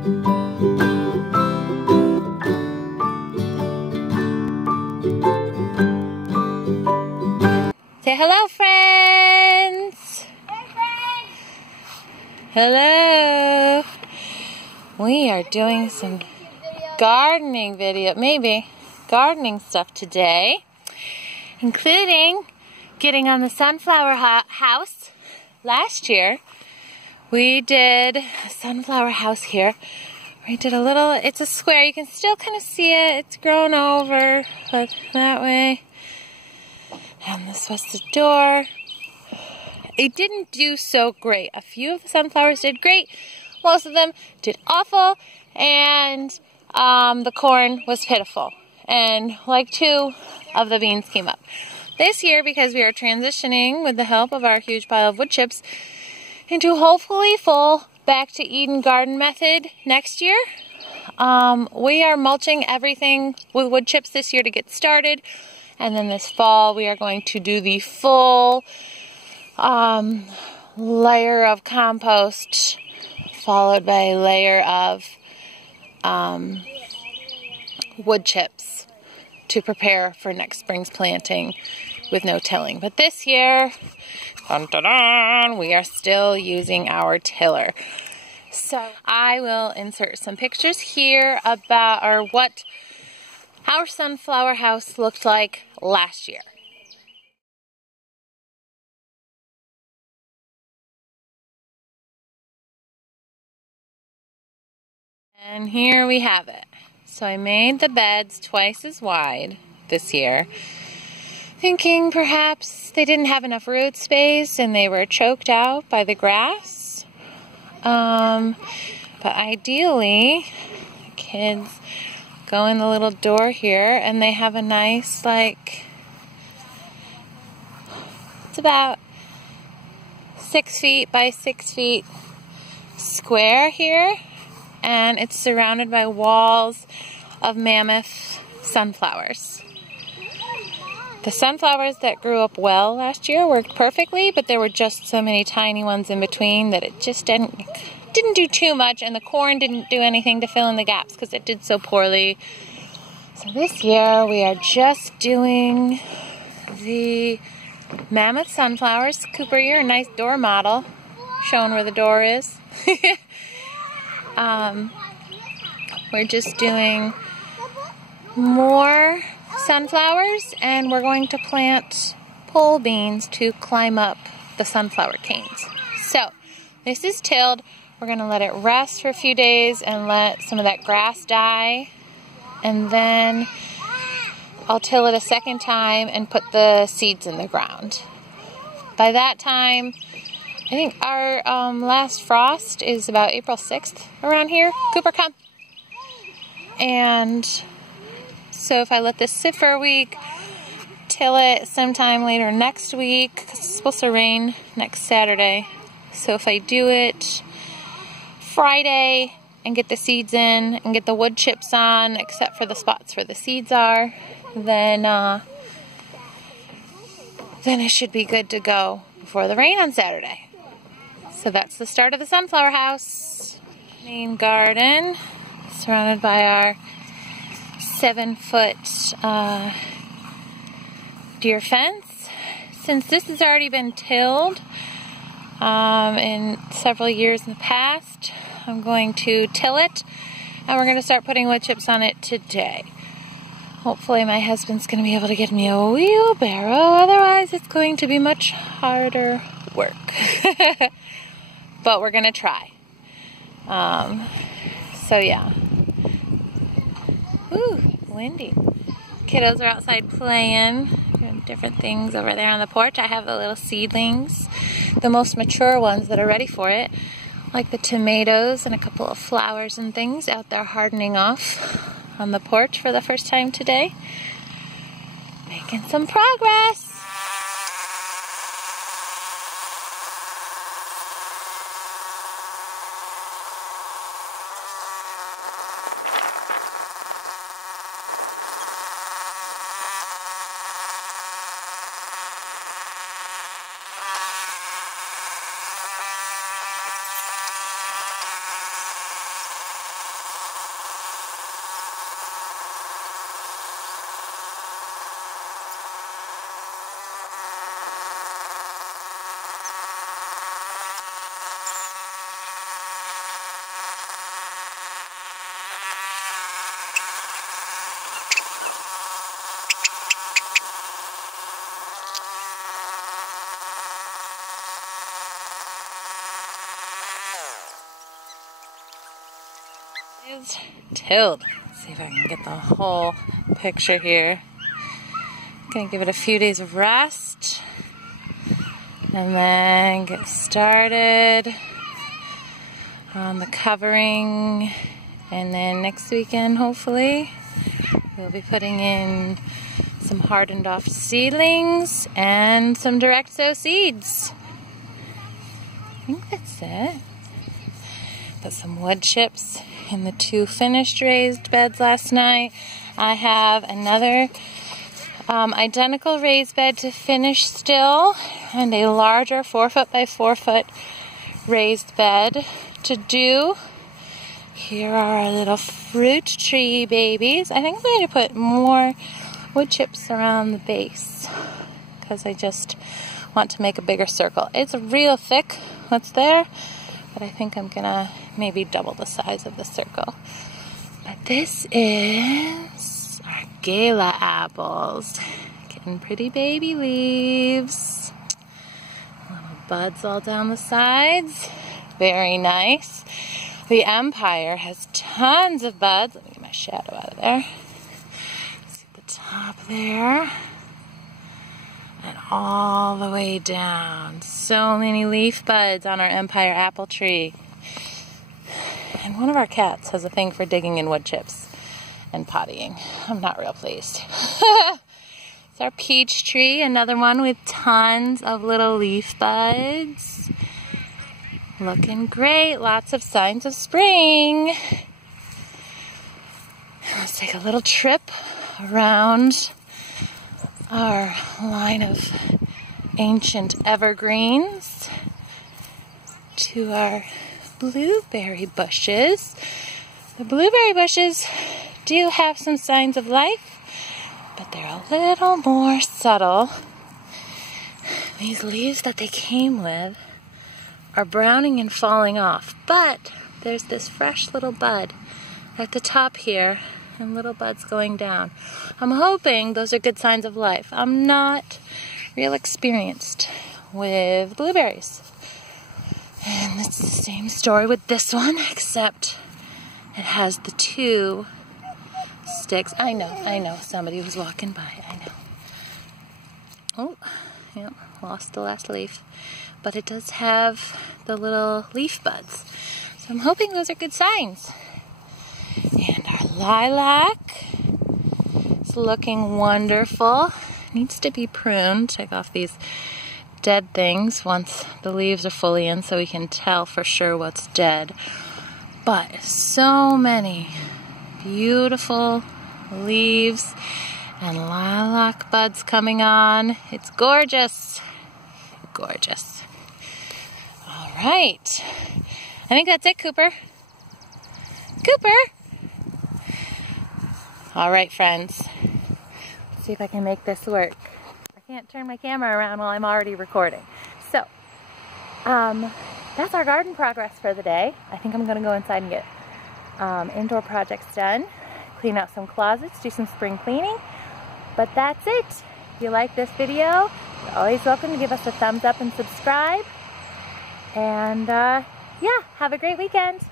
Say hello, friends! Hey, friends! Hello! We are doing some gardening gardening stuff today, including getting on the sunflower house. Last year, we did a sunflower house here. We did a little, it's a square, you can still kind of see it, it's grown over, but that way. And this was the door. It didn't do so great. A few of the sunflowers did great. Most of them did awful. And the corn was pitiful. And like 2 of the beans came up. This year, because we are transitioning with the help of our huge pile of wood chips into hopefully full back to Eden garden method next year, we are mulching everything with wood chips this year to get started. And then this fall, we are going to do the full layer of compost, followed by a layer of wood chips to prepare for next spring's planting with no tilling. But this year, dun, dun, dun, we are still using our tiller. So I will insert some pictures here about what our sunflower house looked like last year. And here we have it. So I made the beds twice as wide this year, thinking perhaps they didn't have enough root space and they were choked out by the grass. But ideally, the kids go in the little door here and they have a nice, like, it's about 6 feet by 6 feet square here, and it's surrounded by walls of mammoth sunflowers. The sunflowers that grew up well last year worked perfectly, but there were just so many tiny ones in between that it just didn't do too much, and the corn didn't do anything to fill in the gaps because it did so poorly. So this year we are just doing the mammoth sunflowers. Cooper, you're a nice door model, showing where the door is. We're just doing more sunflowers, and we're going to plant pole beans to climb up the sunflower canes. So this is tilled. We're going to let it rest for a few days and let some of that grass die. And then I'll till it a second time and put the seeds in the ground. By that time, I think our last frost is about April 6th around here. Cooper, come. And so if I let this sit for a week, till it sometime later next week, 'cause it's supposed to rain next Saturday. So if I do it Friday and get the seeds in and get the wood chips on, except for the spots where the seeds are, then it should be good to go before the rain on Saturday. So that's the start of the sunflower house. Main garden, surrounded by our 7-foot deer fence. Since this has already been tilled in several years in the past, I'm going to till it, and we're going to start putting wood chips on it today. Hopefully my husband's going to be able to get me a wheelbarrow, otherwise it's going to be much harder work. But we're going to try. So yeah. Ooh, windy. Kiddos are outside playing, doing different things over there on the porch. I have the little seedlings, the most mature ones that are ready for it, like the tomatoes and a couple of flowers and things out there hardening off on the porch for the first time today. Making some progress. Is tilled. Let's see if I can get the whole picture here. Gonna give it a few days of rest and then get started on the covering, and then next weekend hopefully we'll be putting in some hardened off seedlings and some direct sow seeds. I think that's it. Put some wood chips in the 2 finished raised beds last night. I have another identical raised bed to finish still, and a larger 4-foot by 4-foot raised bed to do. Here are our little fruit tree babies. I think I'm going to put more wood chips around the base because I just want to make a bigger circle. It's real thick what's there, but I think I'm gonna maybe double the size of the circle. But this is our gala apples. Getting pretty baby leaves. Little buds all down the sides. Very nice. The Empire has tons of buds. Let me get my shadow out of there. See the top there. And all the way down. So many leaf buds on our Empire apple tree. And one of our cats has a thing for digging in wood chips and pottying. I'm not real pleased. It's our peach tree, another one with tons of little leaf buds. Looking great, lots of signs of spring. Let's take a little trip around our line of ancient evergreens to our blueberry bushes. The blueberry bushes do have some signs of life, but they're a little more subtle. These leaves that they came with are browning and falling off, but there's this fresh little bud at the top here and little buds going down. I'm hoping those are good signs of life. I'm not real experienced with blueberries. And it's the same story with this one, except it has the 2 sticks. I know, somebody was walking by, I know. Oh, yeah, lost the last leaf. But it does have the little leaf buds. So I'm hoping those are good signs. And our lilac is looking wonderful. Needs to be pruned. Take off these dead things once the leaves are fully in so we can tell for sure what's dead. But so many beautiful leaves and lilac buds coming on. It's gorgeous. Gorgeous. All right. I think that's it, Cooper. Cooper! All right, friends. Let's see if I can make this work. I can't turn my camera around while I'm already recording. So, that's our garden progress for the day. I think I'm gonna go inside and get indoor projects done, clean out some closets, do some spring cleaning. But that's it. If you like this video, you're always welcome to give us a thumbs up and subscribe. And yeah, have a great weekend.